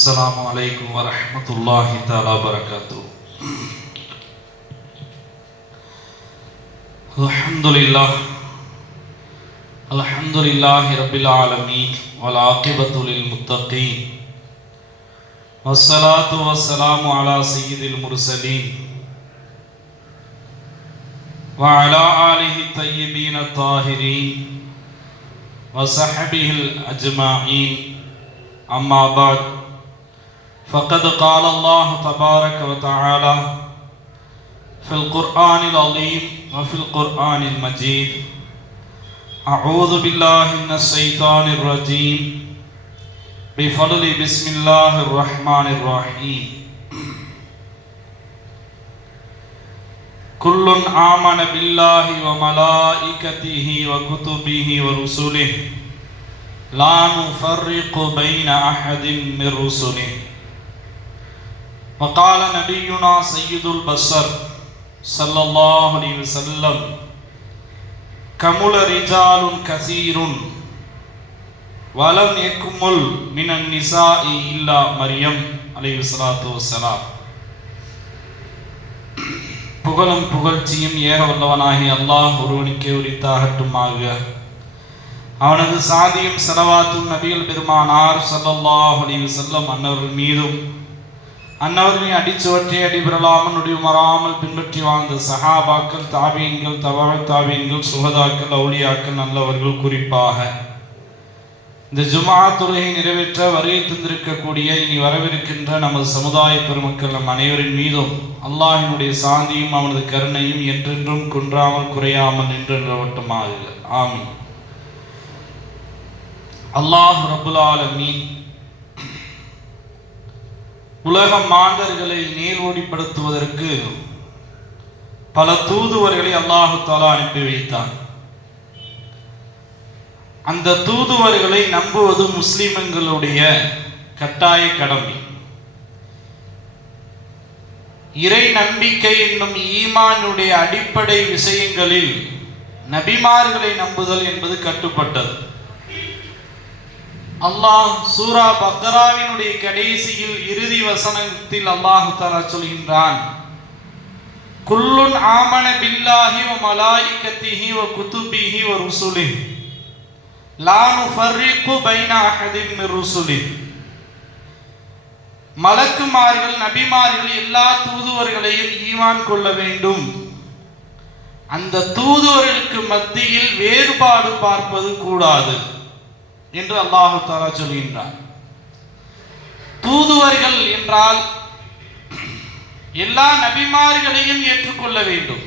அஸ்ஸலாமு அலைக்கும் வரஹ்மத்துல்லாஹி தஆலா வபரகாத்துஹு. அல்ஹம்துலில்லாஹி ரப்பில் ஆலமீன் வல் ஆகிபத்து லில் முத்தகீன் வஸ்ஸலாத்து வஸ்ஸலாமு அலா சய்யிதில் முர்சலீன் வ அலா ஆலிஹி தய்யிபீன தாஹிரீன் வ ஸஹ்பிஹில் அஜ்மாஈன். அம்மா பஅத் فقد قال الله تبارك وتعالى في القرآن العظيم وفي القرآن المجيد: أعوذ بالله من الشيطان الرجيم بفضل بسم الله الرحمن الرحيم. كل آمن بالله وملائكته وكتبه ورسله لا نفرق بين أحد من رسله. وقال نبينا سيد البشر صلى الله عليه وسلم: كمل رجال كثير ولم يكمل من النساء إلا مريم عليه الصلاة والسلام. புகழும் புகழ்ச்சியும் ஏக வல்லவனாகிய அல்லாஹ் ஒருவனுக்கே உரித்தாகட்டுமாக. அவனது சாதியும் ஸலவாத்தும் நபிகள் பெருமானார் ஸல்லல்லாஹு அலைஹி வஸல்லம் அன்னவர்கள் மீதும் அன்னவர்களின் அடிச்சுவற்றை அடிபெறலாமல் நொடிமறாமல் பின்பற்றி வாழ்ந்த சஹாபாக்கள், தாபீன்கள், தபஅத் தாபீன்கள், சுஹதாக்கள், அவுலியாக்கள், நல்லவர்கள், குறிப்பாக இந்த ஜும்ஆ தொழுகை நிறைவேற்ற வருகை தந்திருக்கக்கூடிய இனி வரவிருக்கின்ற நமது சமுதாய பெருமக்கள் நம் அனைவரின் மீதும் அல்லாஹ்வினுடைய சாந்தியும் அவனது கருணையும் என்றென்றும் குன்றாமல் குறையாமல் நின்று நிலவட்டுமாக. ஆமீன். அல்லாஹ் ரப்புல் ஆலமீன் உலக மாந்தர்களை நேர்வழிப்படுத்துவதற்கு பல தூதுவர்களை அல்லாஹு தஆலா அனுப்பி வைத்தான். அந்த தூதுவர்களை நம்புவது முஸ்லிம்களுடைய கட்டாய கடமை. இறை நம்பிக்கை என்னும் ஈமானுடைய அடிப்படை விஷயங்களில் நபிமார்களை நம்புதல் என்பது கட்டுப்பட்டது. அல்லாஹ் சூரா பக்ராவினுடைய கடைசியில் இறுதி வசனத்தில் அல்லாஹு தஆலா சொல்கின்றான்: குல்லுன் ஆமன பில்லாஹி வ மலாயிகத்திஹி வ குதுபிஹி வ ருசுலிஹி லா நுஃபர்ரிகு பைன அஹதின் மிர் ருசுலிஹி. மலக்குமார்கள், நபிமார்கள், எல்லா தூதுவர்களையும் ஈமான் கொள்ள வேண்டும். அந்த தூதுவர்களுக்கு மத்தியில் வேறுபாடு பார்ப்பது கூடாது என்று அல்லாஹு தஆலா சொல்கின்றார். தூதுவர்கள் என்றால் எல்லா நபிமார்களையும் ஏற்றுக்கொள்ள வேண்டும்.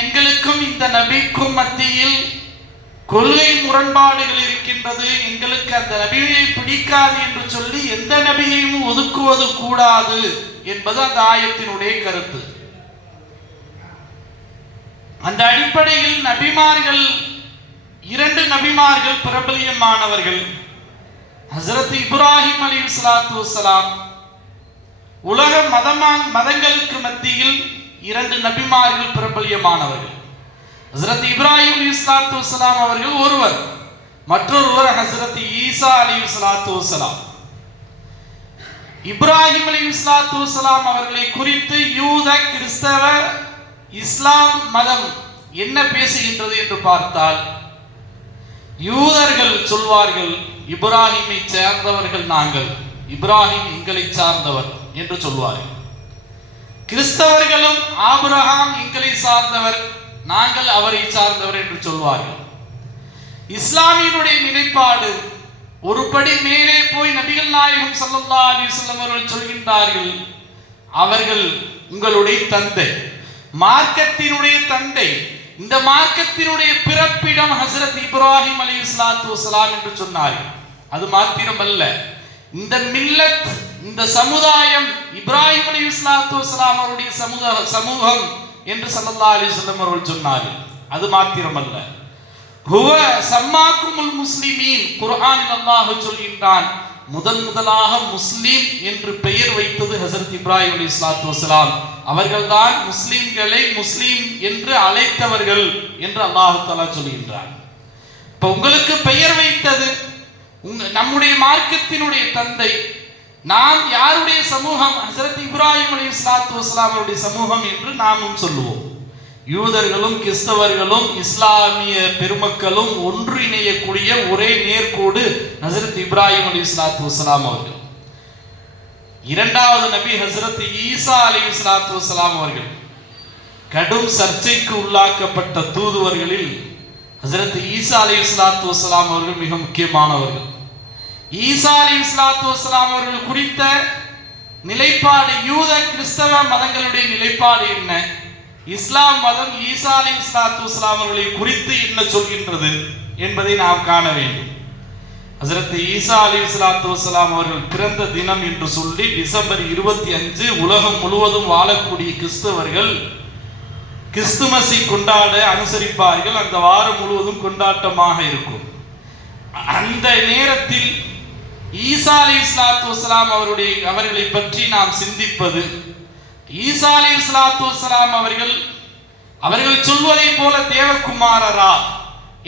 எங்களுக்கும் இந்த நபிக்கும் மத்தியில் கொள்கை முரண்பாடுகள் இருக்கின்றது, எங்களுக்கு அந்த நபியை பிடிக்காது என்று சொல்லி எந்த நபியையும் ஒதுக்குவது கூடாது என்பது அந்த ஆயத்தினுடைய கருத்து. அந்த அடிப்படையில் நபிமார்கள், இரண்டு நபிமார்கள் பிரபலியமானவர்கள். ஹஜ்ரத் இப்ராஹிம் அலைஹிஸ்ஸலாத்து வஸ்ஸலாம். உலக மதங்களுக்கு மத்தியில் இரண்டு நபிமார்கள் பிரபலியமானவர்கள். ஹஜ்ரத் இப்ராஹிம் அலைஹிஸ்ஸலாத்து வஸ்ஸலாம் அவர்கள் ஒருவர், மற்றொருவர் ஹஜ்ரத் ஈசா அலைஹிஸ்ஸலாத்து வஸ்ஸலாம். இப்ராஹிம் அலைஹிஸ்ஸலாத்து வஸ்ஸலாம் அவர்களை குறித்து யூத, கிறிஸ்தவ, இஸ்லாம் மதம் என்ன பேசுகின்றது என்று பார்த்தால், யூதர்கள் சொல்வார்கள் இப்ராஹிமை சேர்ந்தவர்கள் நாங்கள், இப்ராஹிம் எங்களை சார்ந்தவர் என்று சொல்வார்கள். கிறிஸ்தவர்களும் ஆபிரகாம் எங்களை சார்ந்தவர், நாங்கள் அவரை சார்ந்தவர் என்று சொல்வார்கள். இஸ்லாமியினுடைய நிலைப்பாடு ஒருபடி மேலே போய் நபிகள் நாயகம் ஸல்லல்லாஹு அலைஹி வஸல்லம் அவர்கள் சொல்கின்றார்கள், அவர்கள் உங்களுடைய தந்தை, மார்க்கத்தினுடைய தந்தை, இந்த மார்க்கத்தினுடைய பிறப்பிடம் ஹஜ்ரத் இப்ராஹிம் அலைஹிஸ்ஸலாத்து வஸ்ஸலாம் என்று சொன்னார்கள். அது மாத்திரமல்ல, இந்த மில்லத், இந்த சமுதாயம் இப்ராஹிம் அலைஹிஸ்ஸலாத்து வஸ்ஸலாம் அவருடைய சமூகம் என்று ஸல்லல்லாஹு அலைஹி வஸல்லம் அவர்கள் சொன்னார்கள். அது மாத்திரமல்ல, ஹுவ சம்மாக்குமுல் முஸ்லிமீன், குர்ஆனில் அல்லாஹ் சொல்கின்றான், முதலாக முஸ்லிம் என்று பெயர் வைத்தது ஹஜ்ரத் இப்ராஹிம் அலைஹிஸ்ஸலாத்து வஸ்ஸலாம். அவர்கள்தான் முஸ்லிம்களை முஸ்லிம் என்று அழைத்தவர்கள் என்று அல்லாஹ் தஆலா சொல்கின்றார். இப்ப உங்களுக்கு பெயர் வைத்தது, நம்முடைய மார்க்கத்தினுடைய தந்தை. நாம் யாருடைய சமூகம்? ஹஜ்ரத் இப்ராஹிம் அலைஹிஸ்ஸலாத்து வஸ்ஸலாம் அவருடைய சமூகம் என்று நாமும் சொல்லுவோம். யூதர்களும் கிறிஸ்தவர்களும் இஸ்லாமிய பெருமக்களும் ஒன்றிணையக்கூடிய ஒரே நேர்கோடு ஹஜ்ரத் இப்ராஹிம் அலைஹிஸ்ஸலாத்து வஸ்ஸலாம் அவர்கள். இரண்டாவது நபி ஹஜ்ரத் ஈசா அலைஹிஸ்ஸலாத்து வஸ்ஸலாம் அவர்கள். கடும் சர்ச்சைக்கு உள்ளாக்கப்பட்ட தூதுவர்களில் ஹஜ்ரத் ஈசா அலைஹிஸ்ஸலாத்து வஸ்ஸலாம் அவர்கள் மிக முக்கியமானவர்கள். ஈசா அலைஹிஸ்ஸலாத்து வஸ்ஸலாம் அவர்கள் குறித்த நிலைப்பாடு, யூத கிறிஸ்தவ மதங்களுடைய நிலைப்பாடு என்ன? இஸ்லாம் மதம் ஈசா அலைஹிஸ்ஸலாத்து வஸ்ஸலாம் அவர்களை குறித்து என்ன சொல்கின்றது என்பதை நாம் காண வேண்டும். ஹஜ்ரத் ஈசா அலைஹிஸ்ஸலாத்து வஸ்ஸலாம் அவர்கள் பிறந்த தினம் என்று சொல்லி டிசம்பர் 25 உலகம் முழுவதும் வாழக்கூடிய கிறிஸ்தவர்கள் கிறிஸ்துமஸை கொண்டாட அனுசரிப்பார்கள். அந்த வாரம் முழுவதும் கொண்டாட்டமாக இருக்கும். அந்த நேரத்தில் ஈசா அலைஹிஸ்ஸலாத்து வஸ்ஸலாம் அவர்களை பற்றி நாம் சிந்திப்பது, ஈசா அலைஹிஸ்ஸலாத்து வஸ்ஸலாம் அவர்கள் சொல்வதை போல தேவகுமாரரா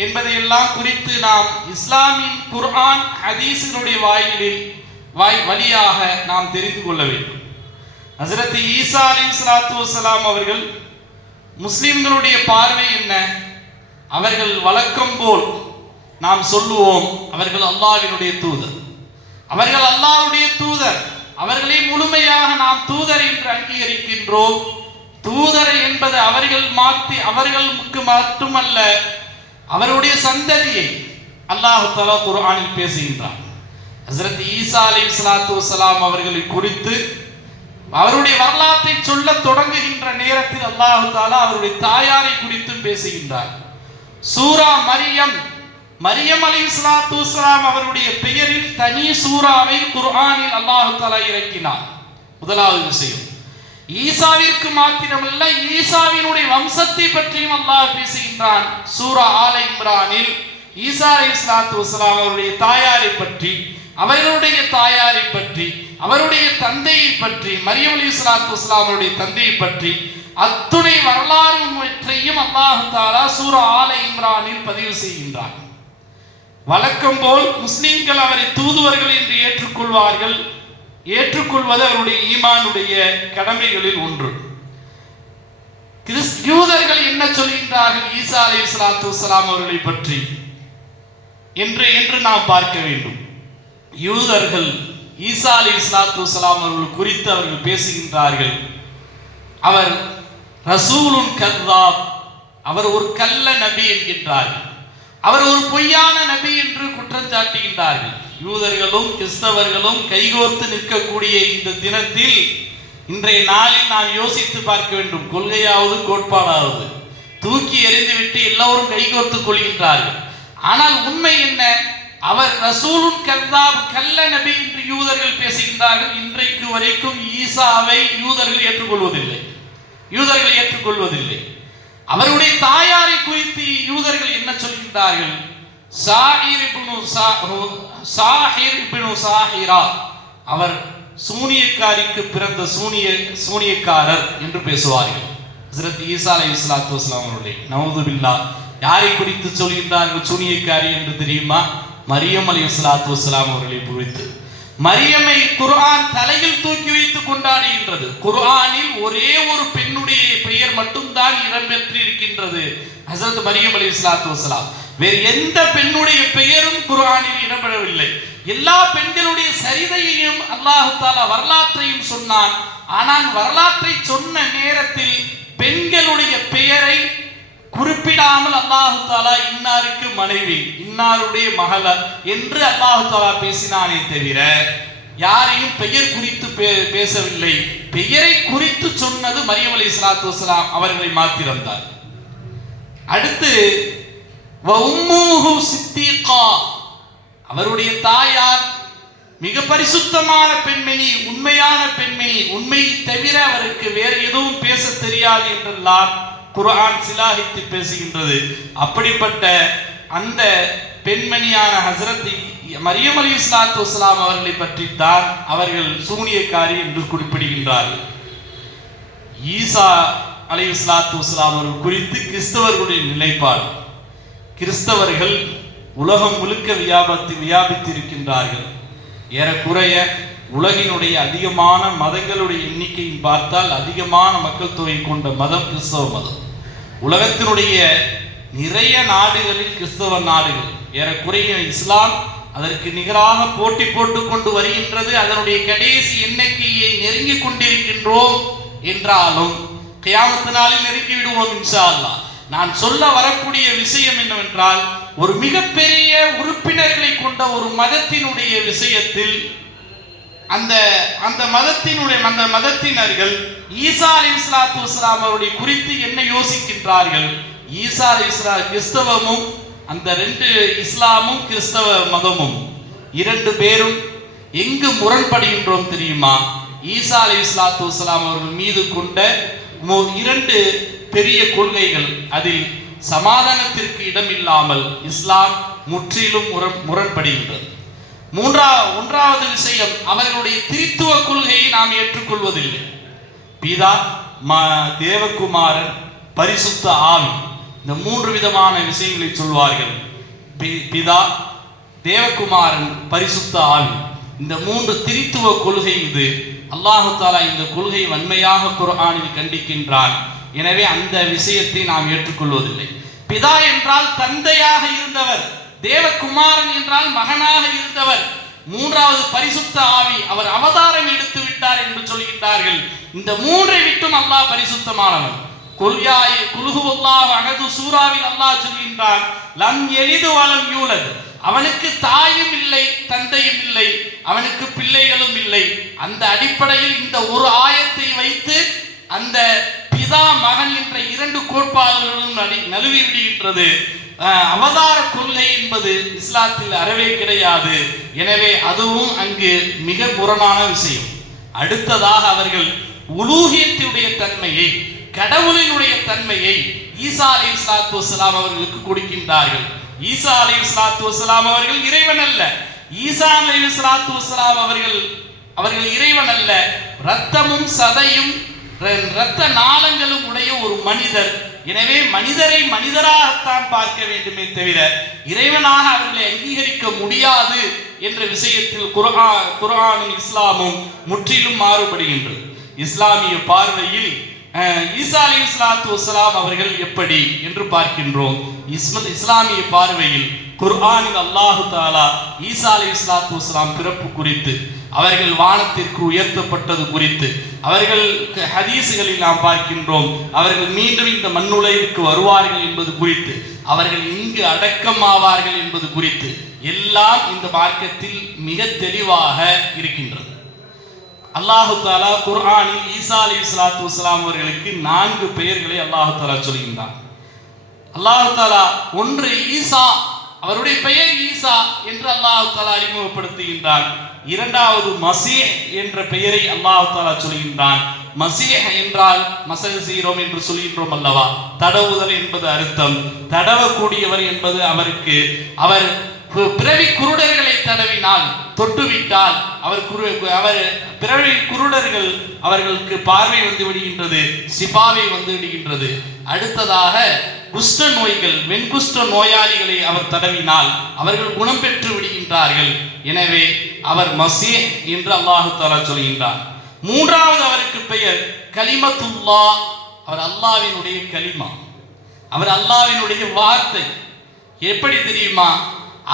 என்பதையெல்லாம் குறித்து நாம் இஸ்லாமின் குர்ஆன் ஹதீஸினுடைய வழியாக நாம் தெரிந்து கொள்ள வேண்டும். ஹஜ்ரத் ஈசா அலைஹிஸ்ஸலாத்து வஸ்ஸலாம் அவர்கள் முஸ்லிம்களுடைய பார்வை என்ன? அவர்கள் வழக்கம் போல் நாம் சொல்லுவோம், அவர்கள் அல்லாஹ்வினுடைய தூதர். அவர்கள் அல்லாஹ்வுடைய தூதர். அவர்களை முழுமையாக நாம் தூதர் என்று அங்கீகரிக்கின்றோம். தூதர் என்பது அவர்களுக்கு மட்டுமல்ல, அவருடைய சந்ததியை அல்லாஹ் தஆலா குர்ஆனில் பேசுகின்றார். ஹஜ்ரத் ஈசா அலைஹிஸ்ஸலாத்து வஸ்ஸலாம் அவர்களை குறித்து அவருடைய வரலாற்றை சொல்ல தொடங்குகின்ற நேரத்தில் அல்லாஹ் தஆலா அவருடைய தாயாரை குறித்து பேசுகின்றார். சூரா மரியம் அலைஹிஸ்ஸலாத்து வஸ்ஸலாம் அவருடைய பெயரில் தனி சூராவை குர்ஆனில் அல்லாஹ் தஆலா இறக்கினார். முதலாவது விஷயம். ஈசாவிற்கு மாத்திரமல்ல, ஈசாவினுடைய வம்சத்தை பற்றியும் அல்லாஹ் பேசுகின்றான். சூரா ஆல இம்ரானில் ஈசா அலைஹிஸ்ஸலாத்து வஸ்ஸலாம் அவருடைய தாயாரை பற்றி, அவர்களுடைய தாயாரை பற்றி, அவருடைய தந்தையை பற்றி, மரியம் அலைஹிஸ்ஸலாத்து வஸ்ஸலாம் அவருடைய தந்தையை பற்றி அத்துணை வரலாறும் அல்லாஹ் தஆலா சூரா ஆல இம்ரானில் பதிவு செய்கின்றார். வழக்கம் போல் முஸ்லிம்கள் அவரை தூதுவர்கள் என்று ஏற்றுக்கொள்வார்கள். ஏற்றுக்கொள்வது அவருடைய ஈமானுடைய கடமைகளில் ஒன்று. யூதர்கள் என்ன சொல்கின்றார்கள் ஈசா அலைஹிஸ்ஸலாத்து வஸ்ஸலாம் அவர்களை பற்றி என்று நாம் பார்க்க வேண்டும். யூதர்கள் ஈசா அலைஹிஸ்ஸலாத்து வஸ்ஸலாம் அவர்கள் குறித்து அவர்கள் பேசுகின்றார்கள், அவர் ரசூலுன் கذاب, அவர் ஒரு கள்ள நபி என்கின்றார்கள். அவர் ஒரு பொய்யான நபி என்று குற்றம் சாட்டுகின்றார்கள். யூதர்களும் கிறிஸ்தவர்களும் கைகோர்த்து நிற்கக்கூடிய இந்த தினத்தில், இன்றைய நாளில் நாம் யோசித்து பார்க்க வேண்டும். கொள்கையாவது கோட்பாடாவது தூக்கி எறிந்துவிட்டு எல்லோரும் கைகோர்த்துக் கொள்கின்றார்கள். ஆனால் உண்மை என்ன? அவர் ரசூலுன் கذاب, கள்ள நபி என்று யூதர்கள் பேசுகின்றார்கள். இன்றைக்கு வரைக்கும் ஈசாவை யூதர்கள் ஏற்றுக்கொள்வதில்லை. அவருடைய தாயாரை குறித்து யூதர்கள் என்ன சொல்கின்றார்கள்? சாஹிர் இப்னு சாஹிரா, அவர் சூனியக்காரிக்கு பிறந்த சூனியக்காரர் என்று பேசுவார்கள். ஹஜ்ரத் ஈசா அலைஹிஸ்ஸலாத்து வஸ்ஸலாம் அவருடைய நவுது பில்லாஹ் யாரை குறித்து சொல்கின்றார்கள் சூனியக்காரி என்று தெரியுமா? மரியம் அலைஹிஸ்ஸலாத்து வஸ்ஸலாம் அவர்களை குறித்து. மரியமை குர்ஆன் தலையில் தூக்கி வைத்து கொண்டாடுகின்றது. குர்ஆனில் ஒரே ஒரு பெண்ணுடைய பெயர் மட்டும்தான் இடம்பெற்று இருக்கின்றது, ஹஜ்ரத் மரியம் அலைஹிஸ்ஸலாத்து வஸ்ஸலாம். வேறு எந்த பெண்ணுடைய பெயரும் குர்ஆனில் இடம்பெறவில்லை. எல்லா பெண்களுடைய சரிதையையும் அல்லாஹ் தஆலா வரலாற்றையும் சொன்னான். ஆனால் வரலாற்றை சொன்ன நேரத்தில் பெண்களுடைய பெயரை குறிப்பிடாமல் அல்லாஹ் தஆலா இன்னாருக்கு மனைவி, இன்னாருடைய மகள் என்று அல்லாஹ் தஆலா பேசினானே தவிர யாரையும் பெயர் குறித்து பேசவில்லை. பெயரை குறித்து சொன்னது மரியம் அலைஹிஸ்ஸலாத்து வஸ்ஸலாம் அவர்களை மாத்திரம்தான். அடுத்து வஉம்முஹு சித்தீகா, அவருடைய தாயார் மிக பரிசுத்தமான பெண்மணி, உண்மையான பெண்மணி. உண்மையை தவிர அவருக்கு வேறு எதுவும் பேச தெரியாது என்றெல்லாம் குர்ஆன் சிலாகித்து பேசுகின்றது. அப்படிப்பட்ட அந்த பெண்மணியான ஹஜ்ரத் மரியம் அலைஹிஸ்ஸலாத்து வஸ்ஸலாம் அவர்களை பற்றி தான் அவர்கள் சூனியக்காரி என்று குறிப்பிடுகின்றார்கள். ஈசா அலைஹிஸ்ஸலாத்து வஸ்ஸலாம் அவர்கள் குறித்து கிறிஸ்தவர்களுடைய நிலைப்பாடு, கிறிஸ்தவர்கள் உலகம் முழுக்க வியாபித்திருக்கின்றார்கள். ஏறக்குறைய உலகினுடைய அதிகமான மதங்களுடைய எண்ணிக்கையை பார்த்தால் அதிகமான மக்கள் தொகை கொண்ட மதம் கிறிஸ்தவ மதம். உலகத்தினுடைய நிறைய நாடுகளில் கிறிஸ்தவ நாடுகள், ஏறக்குறைய இஸ்லாம் அதற்கு நிகராக போட்டி போட்டுக் கொண்டு வருகின்றது. அதனுடைய கடைசி எண்ணிக்கையை நெருங்கி கொண்டிருக்கின்றோம் என்றாலும் கியாமத் நாளில் நெருங்கி விடுவோம் இன்ஷா அல்லாஹ். நான் சொல்ல வரக்கூடிய விஷயம் என்னவென்றால், ஒரு மிகப்பெரிய உறுப்பினர்களை கொண்ட ஒரு மதத்தினுடைய விஷயத்தில் அந்த மதத்தினர்கள் ஈசா அலைஹிஸ்ஸலாத்து வஸ்ஸலாம் அவருடைய குறித்து என்ன யோசிக்கின்றார்கள்? ஈசா அலைஹிஸ்ஸலாம் கிறிஸ்தவமும் அந்த ரெண்டு இஸ்லாமும் கிறிஸ்தவ மதமும் இரண்டு பேரும் எங்கு முரண்படுகின்றோம் தெரியுமா? ஈசா அலைஹிஸ்ஸலாத்து வஸ்ஸலாம் அவர்கள் மீது கொண்ட இரண்டு பெரிய கொள்கைகள், அதில் சமாதானத்திற்கு இடமில்லாமல் இஸ்லாம் முற்றிலும் முரண்படுகின்றது. ஒன்றாவது விஷயம், அவர்களுடைய திரித்துவ கொள்கையை நாம் ஏற்றுக்கொள்வதில்லை. பிதா, தேவகுமாரன், பரிசுத்த ஆவி, இந்த மூன்று விதமான விஷயங்களை சொல்வார்கள். பிதா, தேவகுமாரன், பரிசுத்த ஆவி, இந்த மூன்று திரித்துவ கொள்கை இது. அல்லாஹு தாலா இந்த கொள்கை வன்மையாக குர்ஆனில் கண்டிக்கின்றான். எனவே அந்த விஷயத்தை நாம் ஏற்றுக்கொள்வதில்லை. பிதா என்றால் தந்தையாக இருந்தவர், தேவகுமாரன் என்றால் மகனாக இருந்தவர், மூன்றாவது பரிசுத்த ஆவி அவர் அவதாரம் எடுத்து விட்டார் என்று சொல்கின்றார்கள். இந்த மூன்றை விட்டும் அல்லாஹ் பரிசுத்தமானவன். குல்ஹுவல்லாஹு அஹது சூராவில் அல்லாஹ் சொல்கின்றான், லம் யலிது வலம் யூலத், அவனுக்கு தாயும் இல்லை தந்தையும் இல்லை, அவனுக்கு பிள்ளைகளும் இல்லை. அந்த அடிப்படையில் இந்த ஒரு ஆயத்தை வைத்து அந்த பிதா மகன் என்ற இரண்டு கோட்பாடுகளும் நழுவி விடுகின்றது. அவதார கொள்கை என்பது இஸ்லாத்தில் அறவே கிடையாது. எனவே அதுவும் அங்கு மிக முரணான விஷயம். அடுத்ததாக அவர்கள் உலூஹியத்துடைய தன்மையை, கடவுளினுடைய தன்மையை ஈசா அலைஹிஸ்ஸலாத்து வஸ்ஸலாம் அவர்களுக்கு கொடுக்கின்றார்கள். ஈசா அலைஹிஸ்ஸலாத்து வஸ்ஸலாம் அவர்கள் இறைவன் அல்ல. ஈசா அலைஹிஸ்ஸலாத்து வஸ்ஸலாம் அவர்கள் இறைவன் அல்ல. இரத்தமும் சதையும் இரத்த நாளங்களும் உடைய ஒரு மனிதர். எனவே மனிதரை மனிதராகத்தான் பார்க்க வேண்டுமே தவிர இறைவனாக அவர்களை அங்கீகரிக்க முடியாது என்ற விஷயத்தில் குர்ஆனும் இஸ்லாமும் முற்றிலும் மாறுபடுகின்றது. இஸ்லாமிய பார்வையில் ஈசா அலைஹிஸ்ஸலாத்து வஸ்ஸலாம் அவர்கள் எப்படி என்று பார்க்கின்றோம். இஸ்லாமிய பார்வையில் குர்ஆனில் அல்லாஹு தஆலா ஈசா அலைஹிஸ்ஸலாத்து வஸ்ஸலாம் பிறப்பு குறித்து, அவர்கள் வானத்திற்கு உயர்த்தப்பட்டது குறித்து, அவர்கள் ஹதீசுகளில் நாம் பார்க்கின்றோம் அவர்கள் மீண்டும் இந்த மண்ணுலகிற்கு வருவார்கள் என்பது குறித்து, அவர்கள் இங்கு அடக்கமாவார்கள் என்பது குறித்து எல்லாம் இந்த மார்க்கத்தில் மிக தெளிவாக இருக்கின்றது. அல்லாஹு தஆலா குர்ஆனில் ஈசா அலைஹிஸ்ஸலாத்து வஸ்ஸலாம் அவர்களுக்கு 4 பெயர்களை அல்லாஹு தஆலா சொல்கின்றார். அல்லாஹு தஆலா ஒன்று ஈசா, அவருடைய பெயர் ஈசா என்று அல்லாஹு தஆலா அறிமுகப்படுத்துகின்றான். இரண்டாவது மசீஹ் என்ற பெயரை அல்லாஹு தஆலா சொல்கின்றான். மசீஹ் என்றால் மசல் சீரோம் என்று சொல்கின்றோம் அல்லவா, தடவுதல் என்பது அர்த்தம். தடவக்கூடியவர் என்பது அவருக்கு, அவர் பிறவி குருடர்களை தடவினால், தொட்டுவிட்டால் அவர் பிறவி குருடர்கள் அவர்களுக்கு பார்வை வந்து விடுகின்றது, சிபாவை வந்து விடுகின்றது. அடுத்ததாக குஷ்ட நோய்கள், வெண்குஷ்ட நோயாளிகளை அவர் தடவினால் அவர்கள் குணம் பெற்று விடுகின்றார்கள். எனவே அவர் மசீஹ் என்று அல்லாஹு தஆலா சொல்கின்றார். மூன்றாவது அவருக்கு பெயர் கலிமத்துல்லா, அவர் அல்லாஹ்வினுடைய கலிமா, அவர் அல்லாஹ்வினுடைய வார்த்தை. எப்படி தெரியுமா?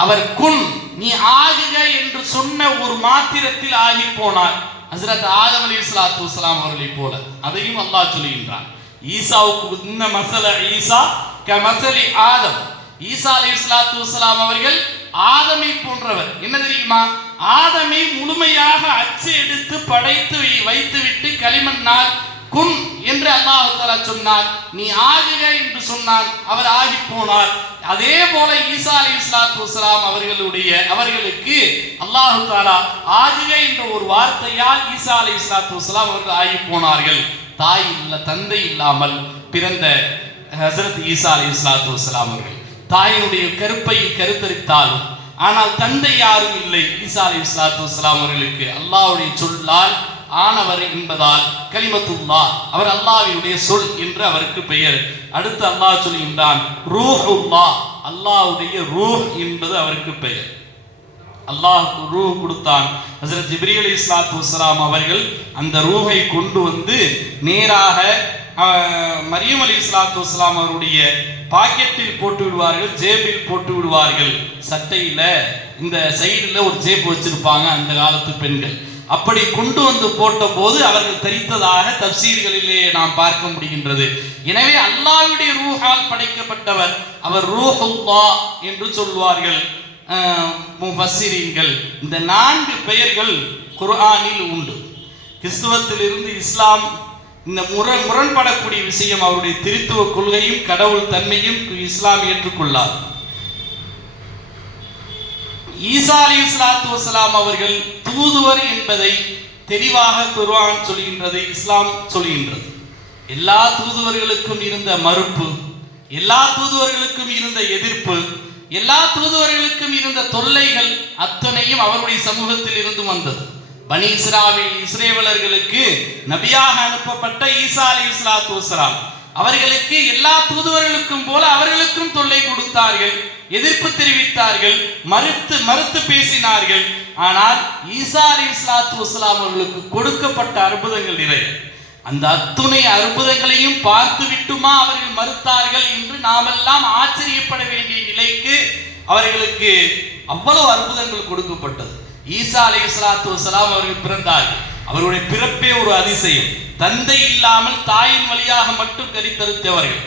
அவர் குன், நீ ஆகுக என்று சொன்ன ஒரு மாத்திரத்தில் ஆகி போனார். ஹஸ்ரத் ஆதம் அலைஹிஸ்ஸலாத்து வஸ்ஸலாம் அவர்களை போல அதையும் அல்லாஹ் சொல்கின்றான். ஈசாவுக்கு இன்ன மஸல ஈசா கமஸலி ஆதம், ஈசா அலைஹிஸ்ஸலாத்து வஸ்ஸலாம் அவர்கள் ஆதமை போன்றவர். என்ன தெரியுமா? ஆதமை முழுமையாக அச்சு எடுத்து படைத்து வைத்துவிட்டு களிமண்ணால் குன் என்று அல்லாஹ் தஆலா சொன்னார், நீ ஆகுக என்று சொன்னான், அவர் ஆகி போனார். அதே போல ஈசா அலைஹிஸ்ஸலாத்து வஸ்ஸலாம் அவர்களுக்கு அல்லாஹ் தஆலா ஆகுக என்ற ஒரு வார்த்தையால் ஈசா அலைஹிஸ்ஸலாத்து வஸ்ஸலாம் அவர்கள் ஆகி போனார்கள். தாய் இல்ல, தந்தை இல்லாமல் பிறந்த ஹஸரத் ஈசா அலைஹிஸ்ஸலாத்து வஸ்ஸலாம் அவர்கள் தாயினுடைய கருப்பை கருத்தரித்தாலும் ஆனால் தந்தை யாரும் இல்லை. ஈசா அலைஹிஸ்ஸலாத்து வஸ்ஸலாம் அவர்களுக்கு அல்லாஹ்வுடைய சொல்லால் ஆனவர் என்பதால் கலிமத்துல்லா, அவர் அல்லாஹ்வினுடைய சொல் என்று அவருக்கு பெயர். அடுத்து அல்லாஹ் சொல்கின்றான் ரூஹுல்லா, அல்லாஹ்வுடைய ரூஹ் என்பது அவருக்கு பெயர். அல்லாஹ்வுக்கு ரூஹ் கொடுத்தான். ஹஜ்ரத் ஜிப்ரீல் அலைஹிஸ்ஸலாத்து வஸ்ஸலாம் அவர்கள் அந்த ரூஹை கொண்டு வந்து நேராக மரியம் அலைஹிஸ்ஸலாத்து வஸ்ஸலாம் அவருடைய பாக்கெட்டில் போட்டு விடுவார்கள், ஜேபில் போட்டு விடுவார்கள். சட்டையில இந்த சைடில் ஒரு ஜேப் வச்சிருப்பாங்க அந்த காலத்து பெண்கள். அப்படி கொண்டு வந்து போட்ட போது அவர்கள் தரித்ததாக தப்சீர்களிலே நாம் பார்க்க முடிகின்றது. எனவே அல்லாஹ்வுடைய ரூஹால் படைக்கப்பட்டவர் அவர் ரூஹுல்லாஹ் என்று சொல்வார்கள் முஃபஸ்ஸிரீன்கள். இந்த 4 பெயர்கள் குர்ஆனில் உண்டு. கிறிஸ்துவத்திலிருந்து இஸ்லாம் இந்த முரண்படக்கூடிய விஷயம், அவருடைய திருத்துவ கொள்கையும் கடவுள் தன்மையும் இஸ்லாம் ஏற்றுக்கொள்ளார். ஈசா அலைஹிஸ்ஸலாத்து வஸ்ஸலாம் அவர்கள் தூதுவர் என்பதை தெளிவாக குர்ஆன் சொல்கின்றது, இஸ்லாம் சொல்கின்றது. எல்லா தூதுவர்களுக்கும் இருந்த மறுப்பு, எல்லா தூதுவர்களுக்கும் இருந்த எதிர்ப்பு, எல்லா தூதுவர்களுக்கும் இருந்த தொல்லைகள் அத்தனையும் அவருடைய சமூகத்தில் இருந்து வந்தது. பனி இஸ்ரேலர்களுக்கு நபியாக அனுப்பப்பட்ட ஈசா அலைஹிஸ்ஸலாத்து வஸ்ஸலாம் அவர்களுக்கு எல்லா தூதுவர்களுக்கும் போல அவர்களுக்கும் தொல்லை கொடுத்தார்கள், எதிர்ப்பு தெரிவித்தார்கள், மறுத்து பேசினார்கள். ஆனால் ஈசா அலைஹிஸ்ஸலாத்து வஸ்ஸலாம் அவர்களுக்கு கொடுக்கப்பட்ட அற்புதங்கள் நிறைய. அந்த அத்துணை அற்புதங்களையும் பார்த்து விட்டுமா அவர்கள் மறுத்தார்கள் என்று நாமெல்லாம் ஆச்சரியப்பட வேண்டிய நிலைக்கு அவர்களுக்கு அவ்வளவு அற்புதங்கள் கொடுக்கப்பட்டது. ஈசா அலைஹிஸ்ஸலாத்து வஸ்ஸலாம் அவர்கள் பிறந்தார்கள். அவருடைய பிறப்பே ஒரு அதிசயம். தந்தை இல்லாமல் தாயின் வழியாக மட்டும் கருத்தரித்தவர்கள்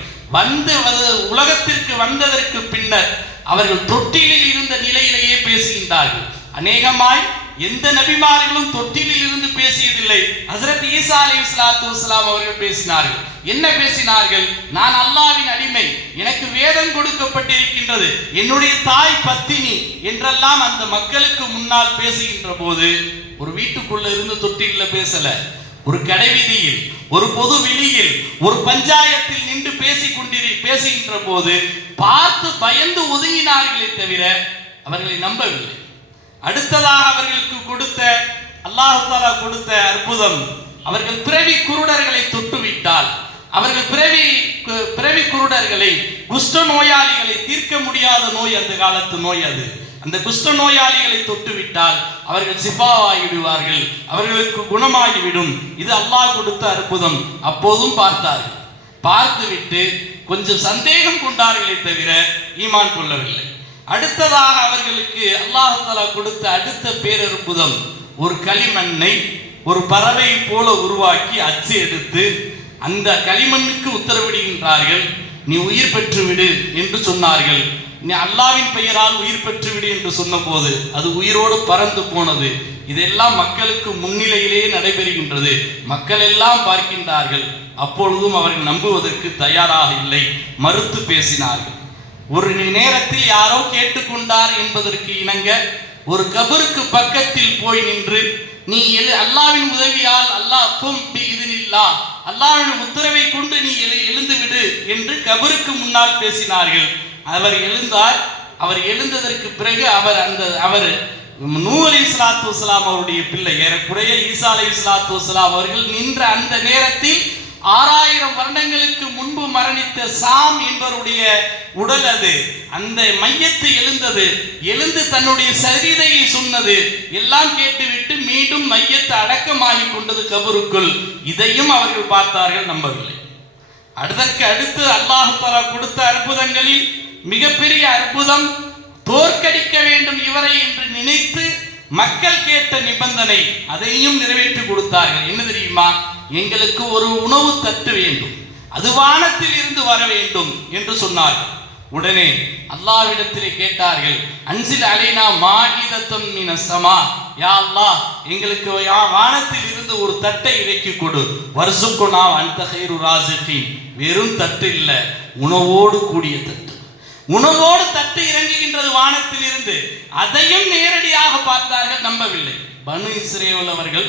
உலகத்திற்கு வந்ததற்கு பின்னர் அவர்கள் தொட்டிலில் இருந்த நிலையிலேயே பேசுகின்றார்கள். அநேகமாய் எந்த நபிமார்களும் தொட்டிலில் இருந்து பேசியதில்லை. ஹஜ்ரத் ஈசா அலைஹிஸ்ஸலாத்து வஸ்ஸலாம் அவர்கள் பேசினார்கள். என்ன பேசினார்கள்? நான் அல்லாஹ்வின் அடிமை, எனக்கு வேதம் கொடுக்கப்பட்டிருக்கின்றது, என்னுடைய தாய் பத்தினி என்றெல்லாம் அந்த மக்களுக்கு முன்னால் பேசுகின்ற போது ஒரு வீட்டுக்குள்ள இருந்து தொட்டில பேசல, ஒரு கடைவீதியில், ஒரு பொது வெளியில், ஒரு பஞ்சாயத்தில் நின்று பேசுகின்ற போது பார்த்து பயந்து ஒதுங்கினார்களே தவிர அவர்களை நம்பவில்லை. அடுத்ததாக அவர்களுக்கு கொடுத்த அல்லாஹ் தஆலா கொடுத்த அற்புதம், அவர்கள் பிறவி குருடர்களை தொட்டுவிட்டால், அவர்கள் பிறவி குருடர்களை, குஷ்ட நோயாளிகளை, தீர்க்க முடியாத நோய் அந்த காலத்து நோய் அது, அந்த குஷ்ட நோயாளிகளை தொட்டுவிட்டால் அவர்கள் சிஃபாவாகிவிடுவார்கள், அவர்களுக்கு குணமாகிவிடும். இது அல்லாஹ் கொடுத்த அற்புதம். அப்போதும் பார்த்தார்கள். பார்த்துவிட்டு கொஞ்சம் சந்தேகம் கொண்டார்களே தவிர ஈமான் கொள்ளவில்லை. அடுத்ததாக அவர்களுக்கு அல்லாஹ் தஆலா கொடுத்த அடுத்த பேரற்புதம், ஒரு களிமண்ணை ஒரு பறவை போல உருவாக்கி அச்சு எடுத்து அந்த களிமண்ணுக்கு உத்தரவிடுகின்றார்கள், நீ உயிர் பெற்று விடு என்று சொன்னார்கள். நீ அல்லாஹ்வின் பெயரால் உயிர் பெற்று விடு என்று சொன்ன போது அது உயிரோடு பறந்து போனது. இதெல்லாம் மக்களுக்கு முன்னிலையிலேயே நடைபெறுகின்றது. மக்கள் எல்லாம் பார்க்கின்றார்கள். அப்பொழுதும் அவர்கள் நம்புவதற்கு தயாராக இல்லை, மறுத்து பேசினார்கள். ஒரு நேரத்தில் யாரோ கேட்டுக்கொண்டார் என்பதற்கு இணங்க ஒரு கபருக்கு பக்கத்தில் போய் நின்று, நீ அல்லாஹ்வின் உதவியால் அல்லாஹ்வின் உத்தரவை கொண்டு நீ எழுந்து விடு என்று கபருக்கு முன்னால் பேசினார்கள். அவர் எழுந்தார். அவர் எழுந்ததற்கு பிறகு அவர் நூஹ் அலைஹிஸ்ஸலாத்து வஸ்ஸலாம் அவருடைய பிள்ளை, ஏறக்குறைய ஈசா அலைஹிஸ்ஸலாத்து வஸ்ஸலாம் அவர்கள் நின்ற அந்த நேரத்தில் 6000 வருடங்களுக்கு முன்பு மரணித்த சாம் என்பவருடைய உடல் அது, அந்த மையத்து எழுந்தது, எழுந்து தன்னுடைய சரிதையை சொன்னது, எல்லாம் கேட்டுவிட்டு மீண்டும் மையத்தை அடக்கமாகி கொண்டது கபருக்குள். இதையும் அவர்கள் பார்த்தார்கள், நம்பவில்லை. அதற்கு அடுத்து அல்லாஹ் தஆலா கொடுத்த அற்புதங்களில் மிகப்பெரிய அற்புதம், தோற்கடிக்க வேண்டும் இவரை என்று நினைத்து மக்கள் கேட்ட நிபந்தனை அதையும் நிறைவேற்றி கொடுத்தார்கள். என்ன தெரியுமா? எங்களுக்கு ஒரு உணவு தட்டு வேண்டும், அது வானத்தில் இருந்து வர வேண்டும் என்று சொன்னார்கள். உடனே அல்லாஹ்விடத்திலே கேட்டார்கள், அன்சில் அலைனா மாஇதத்தும் மினஸ் ஸமா, யா அல்லாஹ் எங்களுக்கு வானத்தில் இருந்து ஒரு தட்டை இறக்கி கொடு, வர்சுக்குனா அன்த கைரு ராஸிகீன். வெறும் தட்டு இல்ல, உணவோடு கூடிய தட்டு. உணவோடு தட்டு இறங்குகின்றது வானத்தில் இருந்து. அதையும் நேரடியாக பார்த்தார்கள், நம்பவில்லை. பனு இஸ்ரேல் அவர்கள்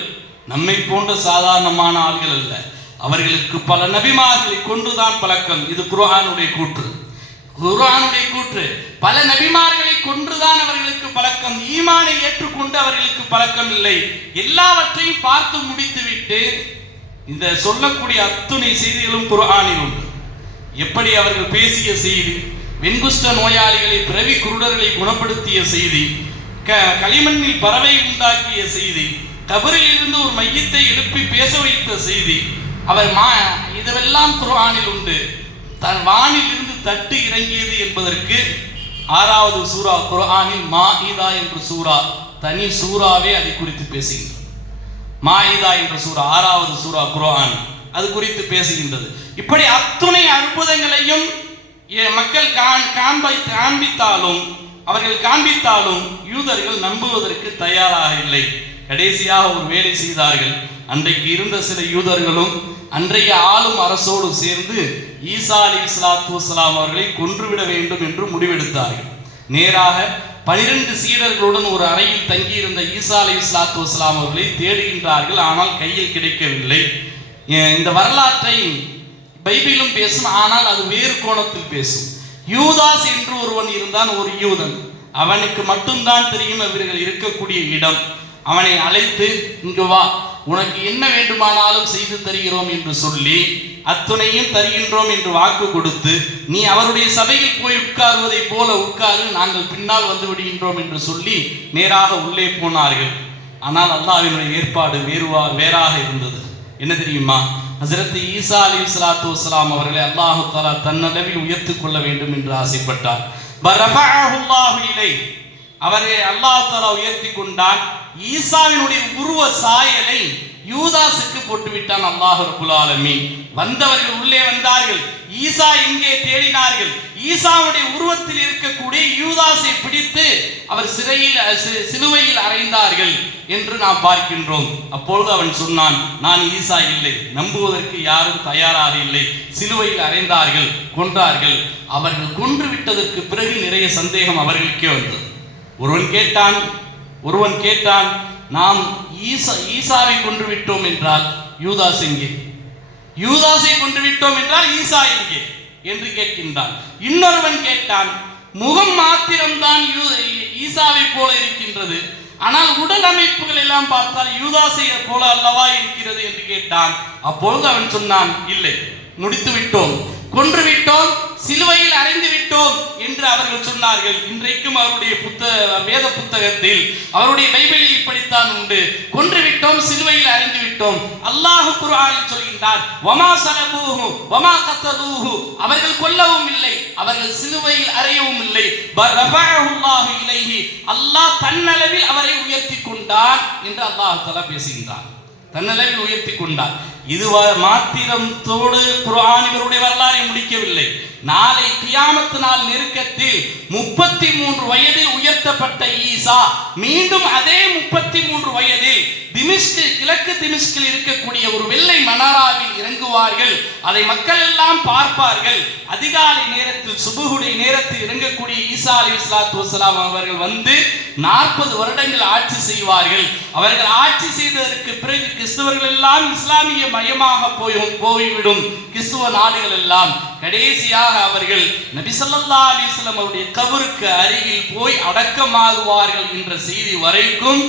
நம்மை போன்ற சாதாரணமான ஆள்கள் அல்ல. அவர்களுக்கு பல நபிமார்களை கொன்றுதான் பழக்கம். இது குர்ஆனுடைய கூற்று. பல நபிமார்களை கொன்றுதான் அவர்களுக்கு பழக்கம். ஈமானை ஏற்றுக்கொண்டு அவர்களுக்கு பழக்கம் இல்லை. எல்லாவற்றையும் பார்த்து முடித்துவிட்டு இந்த சொல்லக்கூடிய அத்துணை செய்திகளும் குர்ஆனில் உண்டு. எப்படி அவர்கள் பேசிய செய்தி, வெண்குஷ்ட நோயாளிகளை, பிறவி குருடர்களை குணப்படுத்திய செய்தி, களிமண்ணில் பறவை உண்டாக்கிய செய்தி, கபரில் இருந்து ஒரு மையத்தை எழுப்பி பேச வைத்த செய்தி, அவர் இதுவெல்லாம் குர்ஆனில் உண்டு. தன் வானில் இருந்து தட்டு இறங்கியது என்பதற்கு 6வது சூரா குர்ஆனில் மாஇதா என்ற சூரா, தனி சூறாவே அதை குறித்து பேசுகின்றது. மாஇதா என்ற சூரா 6வது சூரா குர்ஆன் அது குறித்து பேசுகின்றது. இப்படி அத்துணை அற்புதங்களையும் மக்கள் காண்பித்தாலும் யூதர்கள் நம்புவதற்கு தயாராக இல்லை. கடைசியாக ஒரு வேலை செய்தார்கள். அன்றைக்கு இருந்த சில யூதர்களும் அன்றைய ஆளும் அரசோடு சேர்ந்து ஈசா அலைஹிஸ்ஸலாத்து வஸ்ஸலாம் அவர்களை கொன்றுவிட வேண்டும் என்று முடிவெடுத்தார்கள். நேராக 12 சீடர்களுடன் ஒரு அறையில் தங்கியிருந்த ஈசா அலைஹிஸ்ஸலாத்து வஸ்ஸலாம் அவர்களை தேடுகின்றார்கள். ஆனால் கையில் கிடைக்கவில்லை. இந்த வரலாற்றை பைபிளும் பேசும், ஆனால் அது வேறு கோணத்தில் பேசும். யூதாஸ் என்று ஒருவன் இருந்தான், ஒரு யூதன். அவனுக்கு மட்டும்தான் தெரியும் இவர்கள் இருக்கக்கூடிய இடம். அவனை அழைத்து, இங்கு வா, உனக்கு என்ன வேண்டுமானாலும் செய்து தருகிறோம் என்று சொல்லி அத்துணையும் தருகின்றோம் என்று வாக்கு கொடுத்து, நீ அவருடைய சபையில் போய் உட்காருவதை போல உட்காரு, நாங்கள் பின்னால் வந்து விடுகின்றோம் என்று சொல்லி நேராக உள்ளே போனார்கள். ஆனால் அல்லாஹ்வினுடைய ஏற்பாடு வேறாக இருந்தது. என்ன தெரியுமா? ஹஜ்ரத் ஈசா அலைஹிஸ்ஸலாத்து வஸ்ஸலாம் அவர்களை அல்லாஹ் தஆலா தன்னளவில் உயர்த்திக் கொள்ள வேண்டும் என்று ஆசைப்பட்டார். பரஃபஅஹுல்லாஹு இலை, அவரை அல்லாஹ் தஆலா உயர்த்தி கொண்டான். ஈசாவினுடைய உருவ சாயலை யூதாஸுக்கு போட்டு விட்டான் அல்லாஹ் ரப்புல் ஆலமீன். வந்தவர்கள் உள்ளே வந்தார்கள், ஈசா எங்கே தேடினார்கள். ஈசாவுடைய உருவத்தில் இருக்கக்கூடிய யூதாஸை பிடித்து அவர் சிலுவையில் அறைந்தார்கள் என்று நாம் பார்க்கின்றோம். அப்பொழுது அவன் சொன்னான், நான் ஈசா இல்லை, நம்புவதற்கு யாரும் தயாராக இல்லை. சிலுவையில் அறைந்தார்கள், கொன்றார்கள். அவர்கள் கொன்று விட்டதற்கு பிறகு நிறைய சந்தேகம் அவர்களுக்கே வந்தது. ஒருவன் கேட்டான், நாம் ஈசாவை கொன்று விட்டோம் என்றால் யூதாஸ் எங்கே? யூதாஸை கொன்று விட்டோம் என்றால் ஈசா எங்கே என்று கேட்கின்றான். இன்னொருவன் கேட்டான், முகம் மாத்திரம்தான் ஈசாவை போல இருக்கின்றது, ஆனால் உடல் அமைப்புகள் எல்லாம் பார்த்தால் யூதாஸை போல அல்லவா இருக்கிறது என்று கேட்டான். அப்பொழுது அவன் சொன்னான், இல்லை, முடித்து விட்டோம், கொன்று விட்டோம், சிலுவையில் அறைந்து விட்டோம் என்று அவர்கள் சொன்னார்கள். இன்றைக்கும் அவருடைய வேத புத்தகத்தில், அவருடைய பைபிளில் இப்படித்தான் உண்டு. கொன்று விட்டோம், சிலுவையில் அறைந்து விட்டோம். அல்லாஹ் குர்ஆனில் சொல்கின்றான், வமா ஸலபூஹு வமா கத்தலூஹு, அவர்கள் கொல்லவும் இல்லை, அவர்கள் சிலுவையில் அறையவும் இல்லை. ரஃபஅஹுல்லாஹு இலைஹி, அல்லாஹ் தன்னளவில் அவரை உயர்த்தி கொண்டான் என்று அல்லாஹ் தஆலா பேசுகின்றான். தன்னளவில் உயர்த்தி கொண்டார். இது மாத்திரத்தோடு குர்ஆன் இவருடைய வரலாறை முடிக்கவில்லை. நாளை கியாமத் நாள் நெருக்கத்தில் 33 வயதில் உயர்த்தப்பட்ட ஈசா மீண்டும் அதே 33 வயதில் கிழக்கு திமிஷ்கில் இருக்கக்கூடிய ஒரு வெள்ளை மனாராவில் இறங்குவார்கள். அதை மக்கள் எல்லாம் பார்ப்பார்கள். அதிகாலை நேரத்தில், சுபுகுடைய நேரத்தில் இறங்கக்கூடிய ஈசா அலைஹிஸ்ஸலாத்து வஸ்ஸலாம் அவர்கள் வந்து 40 வருடங்கள் ஆட்சி செய்வார்கள். அவர்கள் ஆட்சி செய்ததற்கு பிறகு கிறிஸ்தவர்கள் எல்லாம் இஸ்லாமிய மயமாக போய்விடும். கிறிஸ்துவ நாடுகள் எல்லாம் கடைசியாக அவர்கள் நபி ஸல்லல்லாஹு அலைஹி வஸல்லம் அவருடைய கபருக்கு அருகில் போய் அடக்கமாகுவார்கள் என்ற செய்தி வரைக்கும்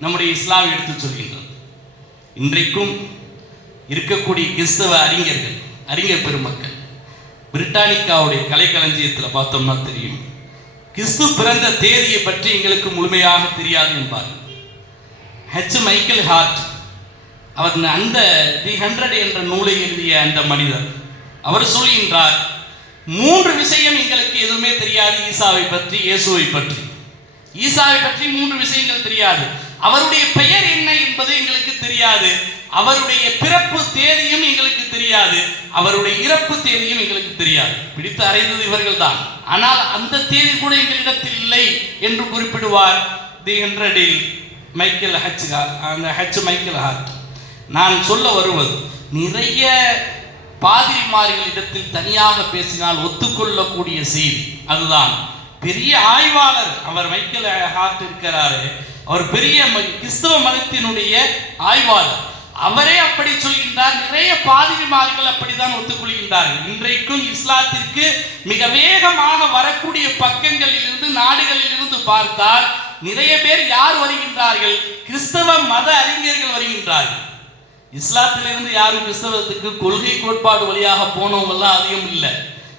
நம்முடைய இஸ்லாம் எடுத்து சொல்கின்றது. இன்றைக்கும் இருக்கக்கூடிய கிறிஸ்தவ அறிஞர் பெருமக்கள் பிரிட்டானிக்காவுடைய கலைக்களஞ்சியத்தில் பார்த்தோம்னா தெரியும், கிறிஸ்து பிறந்த தேதியை பற்றி எங்களுக்கு முழுமையாக தெரியாது என்பார். மைக்கேல் ஹார்ட், அவர் அந்த தி 100 என்ற நூலை எழுதிய அந்த மனிதர், அவர் சொல்கின்றார், 3 விஷயம் எங்களுக்கு எதுவுமே தெரியாது ஈசாவை பற்றி, இயேசுவை பற்றி. ஈசாவை பற்றி 3 விஷயங்கள் தெரியாது. அவருடைய பெயர் என்ன என்பது எங்களுக்கு தெரியாது. அவருடைய பிறப்பு தேதியும் எங்களுக்கு தெரியாது. அவருடைய இறப்பு தேதியும் எங்களுக்கு தெரியாது. பிடித்து அறைந்தது இவர்கள் தான், ஆனால் அந்த தேதி கூட எங்களிடத்தில் இல்லை என்று குறிப்பிடுவார் தி 100 மைக்கேல் ஹார்ட். நான் சொல்ல வருவது, நிறைய பாதிரிமார்களிடத்தில் தனியாக பேசினால் ஒத்துக்கொள்ளக்கூடிய செய்தி அதுதான். பெரிய ஆய்வாளர் அவர் மைக்கேல் ஹார்ட் இருக்கிறாரு, அவர் பெரிய கிறிஸ்தவ மதத்தினுடைய ஆய்வாளர். அவரே அப்படி சொல்கின்றார். நிறைய பாதிரிமார்கள் அப்படித்தான் ஒத்துக்கொள்கின்றார்கள். இன்றைக்கும் இஸ்லாத்திற்கு மிக வேகமாக வரக்கூடிய பக்கங்களிலிருந்து, நாடுகளிலிருந்து பார்த்தால் நிறைய பேர் யார் வருகின்றார்கள்? கிறிஸ்தவ மத அறிஞர்கள் வருகின்றார்கள். இஸ்லாத்திலிருந்து யாரும் கிறிஸ்தவத்துக்கு கொள்கை கோட்பாடு வழியாக போனவங்க எல்லாம் அதிகம் இல்லை.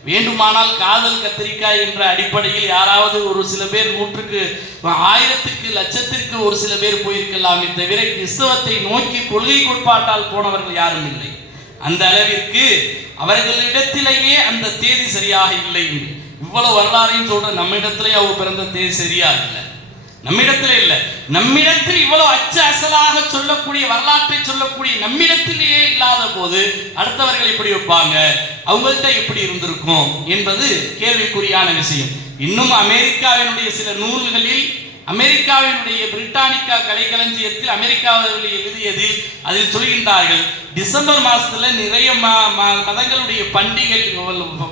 வேண்டுமானால் காதல் கத்திரிக்காய் என்ற அடிப்படையில் யாராவது ஒரு சில பேர் 100க்கு 1000க்கு லட்சத்திற்கு ஒரு சில பேர் போயிருக்கலாமே தவிர கிறிஸ்தவத்தை நோக்கி கொள்கை கோட்பாட்டால் போனவர்கள் யாரும் இல்லை. அந்த அளவிற்கு அவர்களிடத்திலேயே அந்த தேதி சரியாக இல்லை. இவ்வளவு வரலாறையும் சொல்ற நம்மிடத்திலேயே அவங்க பிறந்த தேதி சரியா இல்லை, நம்மிடத்திலே இல்லை. நம்மிடத்தில் இவ்வளவு அச்சு அசலாக சொல்லக்கூடிய வரலாற்றை சொல்லக்கூடிய நம்மிடத்திலேயே இல்லாத போது அடுத்தவர்கள் எப்படி வைப்பாங்க, அவங்கள்ட்ட எப்படி இருந்திருக்கும் என்பது கேள்விக்குறியான விஷயம். இன்னும் அமெரிக்காவினுடைய சில நூல்களில், அமெரிக்காவினுடைய பிரிட்டானிக்கா கலைக்களஞ்சியத்தில் அமெரிக்காவில் எழுதியதில் அதில் சொல்கின்றார்கள், டிசம்பர் மாசத்துல நிறைய மதங்களுடைய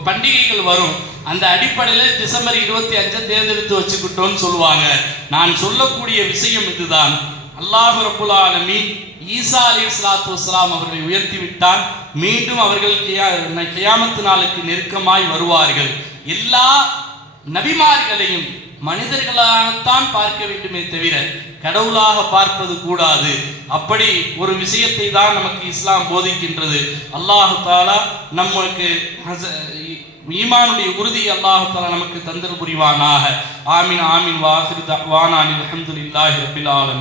பண்டிகைகள் வரும், அந்த அடிப்படையில் டிசம்பர் 25 தேர்ந்தெடுத்து வச்சுக்கிட்டோன்னு சொல்லுவாங்க. நான் சொல்லக்கூடிய விஷயம் இதுதான். அல்லாஹ் ரப்புல் ஆலமீன் ஈசா அலைஹிஸ்ஸலாத்து வஸ்ஸலாம் அவர்களை உயர்த்தி விட்டான். மீண்டும் அவர்கள் கியாமத்து நாளுக்கு நெருக்கமாய் வருவார்கள். எல்லா நபிமார்களையும் மனிதர்களாகத்தான் பார்க்க வேண்டுமே தவிர கடவுளாக பார்ப்பது கூடாது. அப்படி ஒரு விஷயத்தை தான் நமக்கு இஸ்லாம் போதிக்கின்றது. அல்லாஹு தஆலா நமக்கு ஈமானுடைய உறுதி அல்லாஹு தஆலா நமக்கு தந்தர் புரிவானாக. ஆமீன் ஆமீன். வாஹிரு தஅவானா அல்ஹம்துலில்லாஹி ரப்பில் ஆலமீன்.